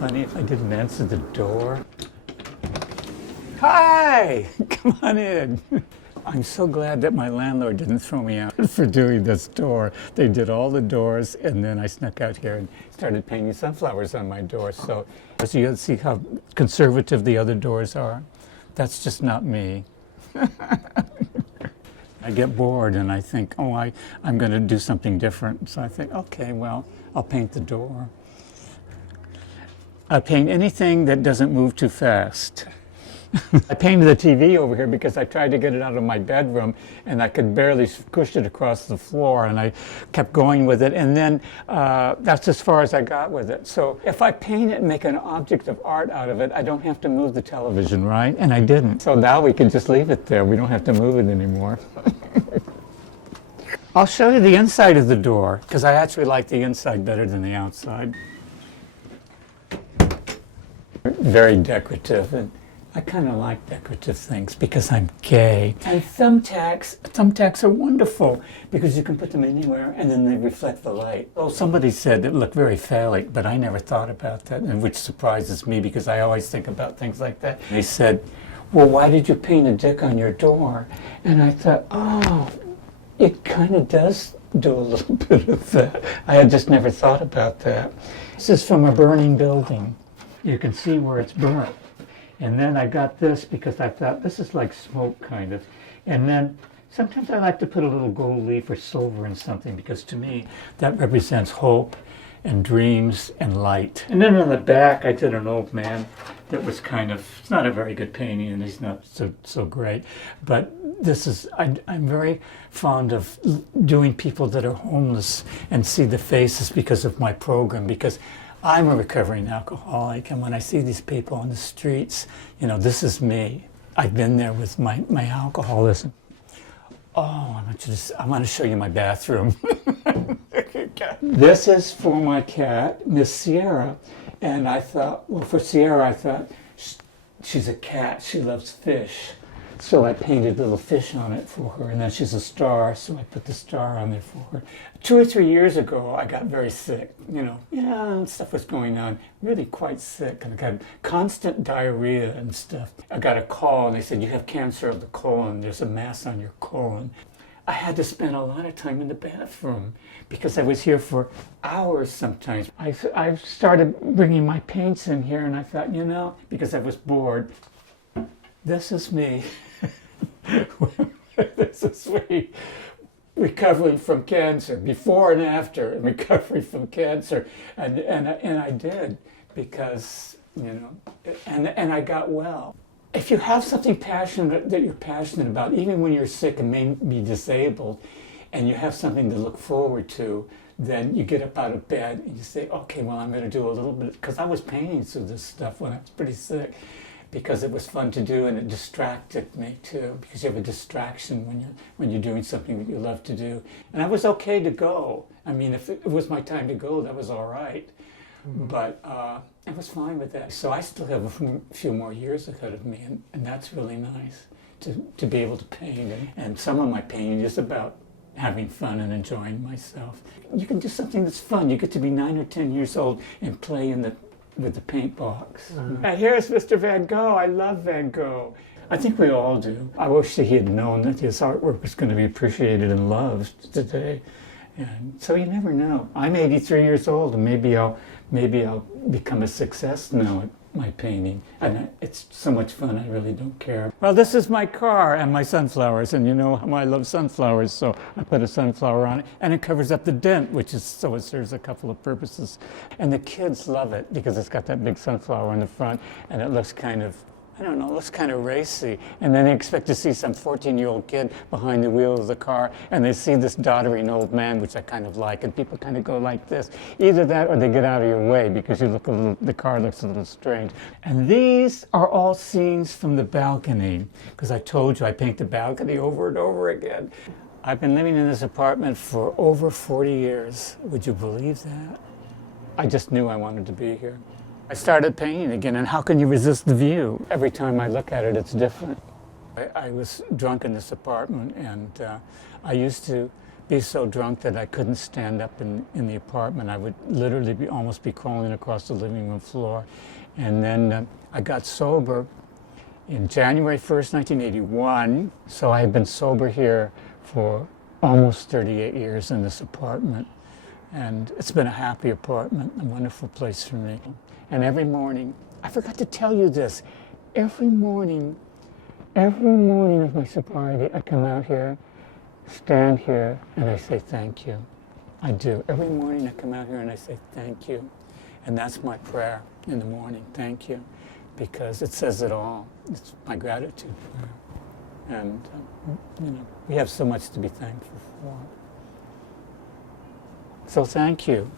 funny if I didn't answer the door? Hi! Come on in. I'm so glad that my landlord didn't throw me out for doing this door. They did all the doors, and then I snuck out here and started painting sunflowers on my door. So you can see how conservative the other doors are. That's just not me. I get bored and I think, oh, I'm going to do something different. So I think, okay, well, I'll paint the door. I paint anything that doesn't move too fast. I painted the TV over here because I tried to get it out of my bedroom and I could barely push it across the floor, and I kept going with it, and then that's as far as I got with it. So if I paint it and make an object of art out of it, I don't have to move the television, right? And I didn't. So now we can just leave it there. We don't have to move it anymore. I'll show you the inside of the door because I actually like the inside better than the outside. Very decorative, and I kind of like decorative things because I'm gay. And thumbtacks are wonderful because you can put them anywhere and then they reflect the light. Oh, somebody said it looked very phallic, but I never thought about that, and which surprises me because I always think about things like that. They said, well, why did you paint a dick on your door? And I thought, oh, it kind of does do a little bit of that. I had just never thought about that. This is from a burning building. You can see where it's burnt. And then I got this because I thought this is like smoke kind of. And then sometimes I like to put a little gold leaf or silver in something because to me that represents hope and dreams and light. And then on the back I did an old man that was kind of, it's not a very good painting and he's not so great. But this is, I'm very fond of doing people that are homeless and see the faces because of my program, because I'm a recovering alcoholic, and when I see these people on the streets, you know, this is me. I've been there with my alcoholism. Oh, I want to show you my bathroom. This is for my cat, Miss Sierra, and I thought, well, for Sierra, I thought, she's a cat, she loves fish. So I painted little fish on it for her, and then she's a star, so I put the star on there for her. 2 or 3 years ago, I got very sick, you know. Yeah, stuff was going on, really quite sick, and I got constant diarrhea and stuff. I got a call, and they said, you have cancer of the colon, there's a mass on your colon. I had to spend a lot of time in the bathroom because I was here for hours sometimes. I started bringing my paints in here, and I thought, you know, because I was bored, this is me. This is me recovering from cancer, before and after recovery from cancer, and I did because, you know, and I got well. If you have something passionate that you're passionate about, even when you're sick and may be disabled, and you have something to look forward to, then you get up out of bed and you say, okay, well, I'm going to do a little bit, because I was painting through this stuff when I was pretty sick, because it was fun to do and it distracted me too, because you have a distraction when you're doing something that you love to do. And I was okay to go. I mean, if it was my time to go, that was all right. Mm-hmm. But I was fine with that. So I still have a few more years ahead of me, and that's really nice to be able to paint. And some of my painting is about having fun and enjoying myself. You can do something that's fun. You get to be 9 or 10 years old and play with the paint box. Mm-hmm. Here's Mr. Van Gogh. I love Van Gogh. I think we all do. I wish that he had known that his artwork was going to be appreciated and loved today. And so you never know. I'm 83 years old, and maybe I'll become a success now at my painting. And it's so much fun, I really don't care. Well, this is my car and my sunflowers, and you know how I love sunflowers, so I put a sunflower on it, and it covers up the dent, which is, so it serves a couple of purposes. And the kids love it because it's got that big sunflower in the front, and it looks kind of, I don't know, it looks kind of racy. And then they expect to see some 14-year-old kid behind the wheel of the car, and they see this doddering old man, which I kind of like, and people kind of go like this. Either that or they get out of your way because you look a little, the car looks a little strange. And these are all scenes from the balcony, because I told you I paint the balcony over and over again. I've been living in this apartment for over 40 years. Would you believe that? I just knew I wanted to be here. I started painting again, and how can you resist the view? Every time I look at it, it's different. I was drunk in this apartment, and I used to be so drunk that I couldn't stand up in the apartment. I would literally almost be crawling across the living room floor. And then I got sober in January 1st, 1981. So I had been sober here for almost 38 years in this apartment. And it's been a happy apartment, a wonderful place for me. And every morning, I forgot to tell you this, every morning of my sobriety, I come out here, stand here, and I say thank you. I do. Every morning I come out here and I say thank you. And that's my prayer in the morning, thank you, because it says it all. It's my gratitude prayer. And, we have so much to be thankful for. So thank you.